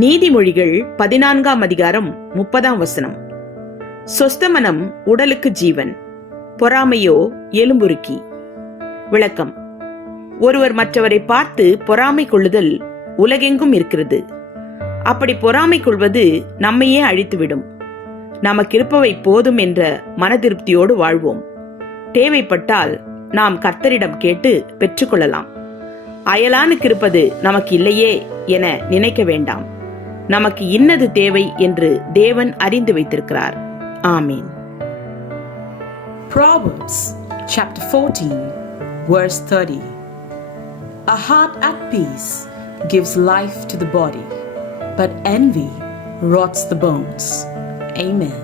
நீதிமொழிகள் 14ஆம் அதிகாரம் 30ஆம் வசனம். சொஸ்தமனம் உடலுக்கு ஜீவன், பொறாமையோ எலும்புருக்கி. விளக்கம்: ஒருவர் மற்றவரை பார்த்து பொறாமை கொள்ளுதல் உலகெங்கும் இருக்கிறது. அப்படி பொறாமை கொள்வது நம்மையே அழித்துவிடும். நமக்கிருப்பவை போதும் என்ற மனதிருப்தியோடு வாழ்வோம். தேவைப்பட்டால் நாம் கர்த்தரிடம் கேட்டு பெற்றுக்கொள்ளலாம். அயலானுக்கு இருப்பது நமக்கு இல்லையே என நினைக்க வேண்டாம். நமக்கு இன்னது தேவை என்று தேவன் அறிந்து வைத்திருக்கிறார். ஆமீன். Proverbs chapter 14 verse 30. A heart at peace gives life to the body, but envy rots the bones. Amen.